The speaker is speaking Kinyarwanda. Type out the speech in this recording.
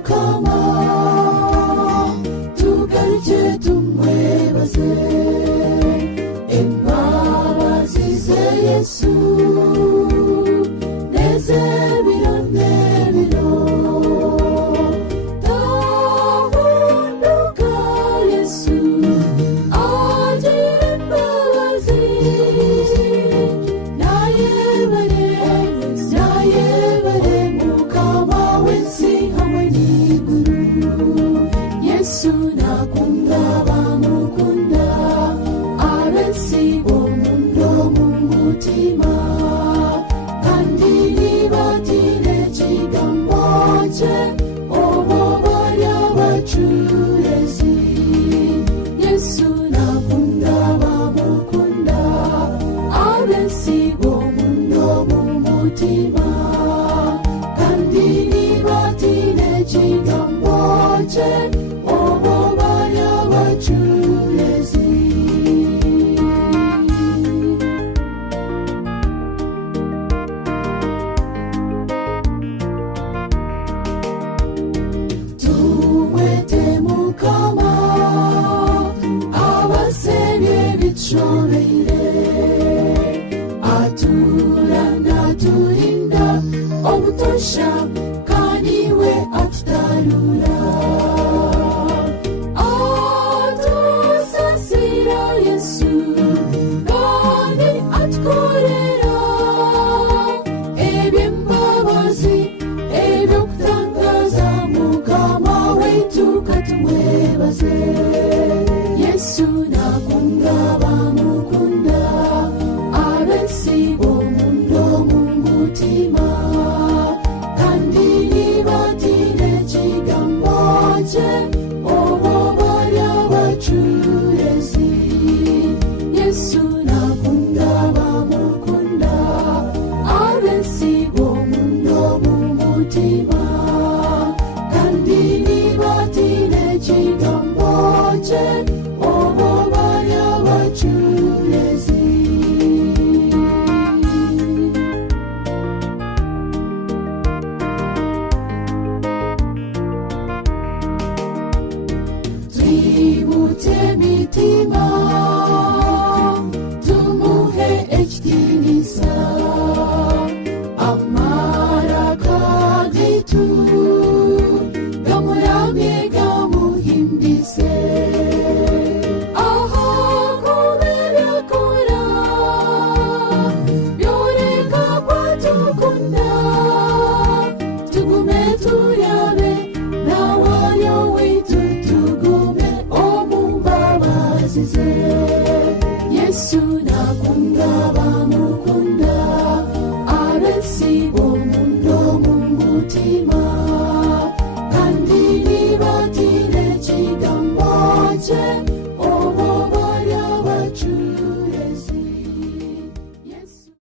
mukama tugaruke tumwebaze imbabazi ze Yesu neze birone biro tahunduka Yesu agira imbabazi nayebare mukama wensi hamwe n'iguru Yesu nakunda bamukunda abensi bo mundo mu mutima kandi nibatire ikigambo cye obo baya bacurezi Yesu nakunda bamukunda abensi bo mundo mu mutima kandi nibatire ikigambo cye obo baya bacurezi tumwete mukama abasebye bicobere aturana turinda obutosha kandi we atutarura atusasira Yesu kandi atkorera eby'imbabazi ebyokutangaza mukama wetu katumwebaze Yesu nakunda bamukunda abensi bo mundo mu mutima kandi nibatire ikigambo cye obo baya bacurezi Yesu nakunda bamukunda abensi bo mundo mu mutima kandi nibatire ikigambo cye obo baya bacurezi twibutse mitima tumuhe ekitiinisa amaraka gitu gamuramye gamuhimbise aha kuberakora byoreka kwatukunda tugume turabe nawayo witu tugume omumbabazi ze Yesu nakunda bamukunda abensi bo mundo mu mutima